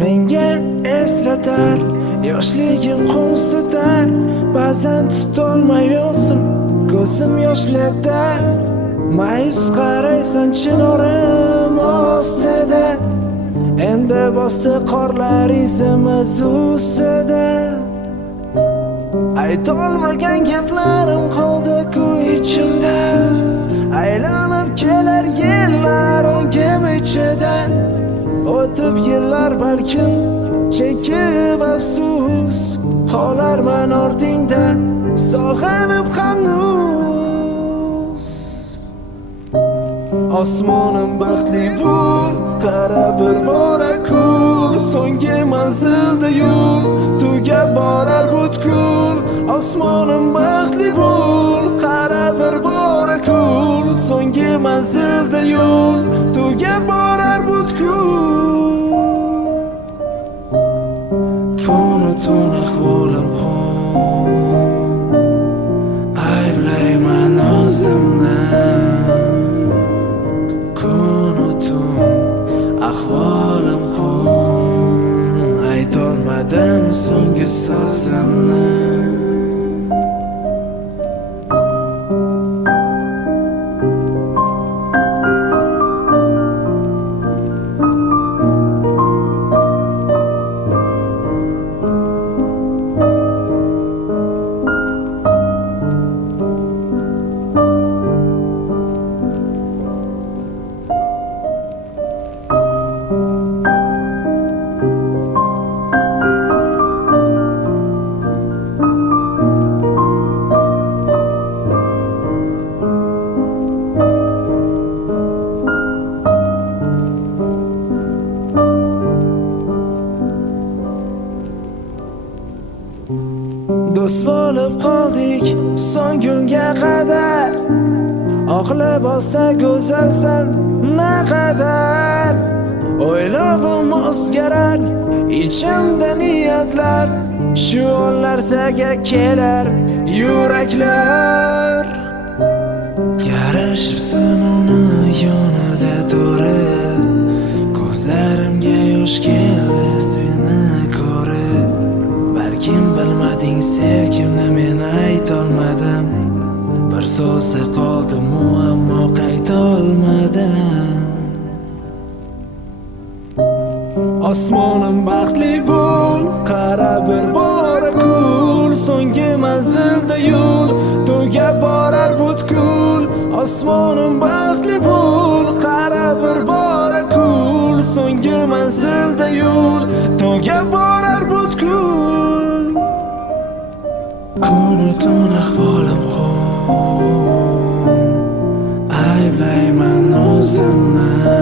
Menga eslatar yoshligim qo'msatar, ba'zan tutolmay o'zim ko'zim yoshlardan. Ma'yus qaraysan chinorim ostida, endi bosdi qorlar izimiz ustida. Aytolmagan gaplarim qoldi-ku ichimda, aylanib kelar yillar o'ngim ichida. O'tib yillar balkim chekib afsus, qolarman ortingda sog'inib hanuz. Osmonim baxtli bo'l, qara bir bora kul, so'nggi manzilda yo'l tugab borar butkul. Osmonim baxtli bo'l, qara bir bora kul, so'nggi manzilda yo'l tugab borar butkul. Tun ahvolim xon, ayblayman o'zimni. Kunu tun ahvolim xon, aytolmadim so'nggi so'zimni. Do'st bo'lib qoldik son kunga qadar, oqlab olsa go'zalsan naqadar. O'ylovim o'zgarar, ichimda niyatlar, shu larzaga kelar yuraklar. Yarashibsan uni yonida turib, ko'zlarimga yosh keldi seni ko'rib. Balkim bilmading sevgimni men aytolmadim, bir so'zda qoldim ammo qaytolmadim. Osmonim baxtli bo'l, qara bir bora kul, so'nggi manzilda yo'l tugab borar butkul. Osmonim baxtli bo'l, qara bir bora kul, so'nggi manzilda yo'l tugab borar butkul. Kunu tun ahvolim xon, ayblayman o'zimni.